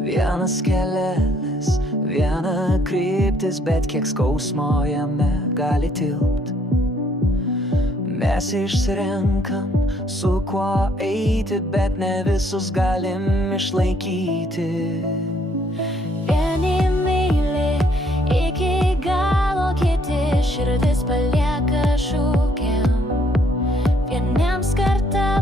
Vienas kelelis, viena kryptis, bet kiek skausmo jame gali tilpt. Mes išsirenkam, su kuo eiti, bet ne visus galim išlaikyti. Vieni myli iki galo, kiti širdis palieka šūkiam. Vieniems kartą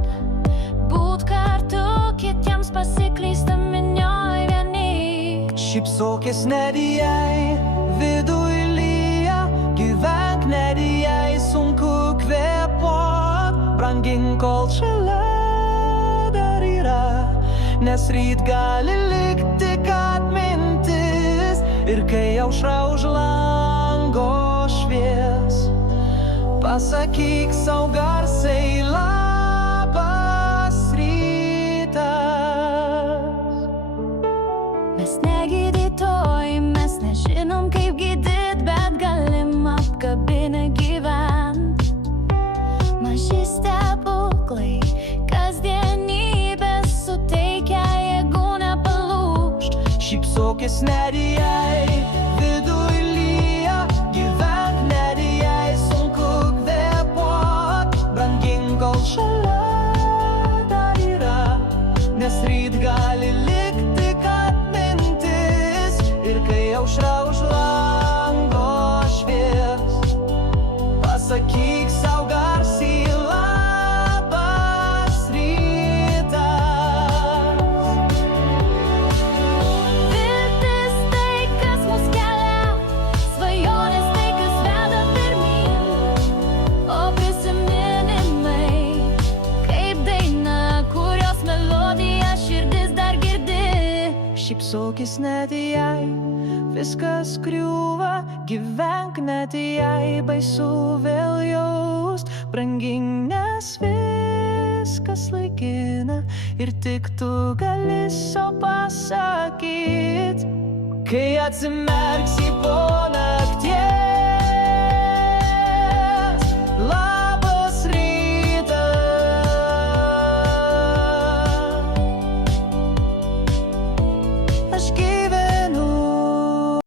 būt kartu, kitiems pasiklysta minioj vieni. Šypsokis net jei viduj lyja, gyvenk net jei sunku kvėpuot. Brangink, kol šalia dar yra, nes ryt gali likti tik atmintis. Ir kai aušra už lango švies, pasakyk sau garsiai labas rytas. Mes negydytojai, mes nežinom kaip gydyt, bet galim apkabinę gyvent. Maži stebuklai, kasdienybė suteikia jėgų nepalūžt. Šypsokis net jei viduj lyja, gyvenk net jei sunku kvėpuot. Brangink, kol šalia dar yra, nes ryt gali likti tik atmintis. Ir kai aušra už lango švies, pasakyk sau garsiai labas rytas. Viltis tai, kas mus kelia, svajonės tai, kas veda pirmyn. O prisiminimai, kaip daina, kurios melodiją širdis dar girdi. Šypsokis net jei viskas griūva, gyvenk net jei baisu vėl jaust. Brangink, nes viskas laikina ir tik tu gali sau pasakyt. Kai atsimerksi po nakties,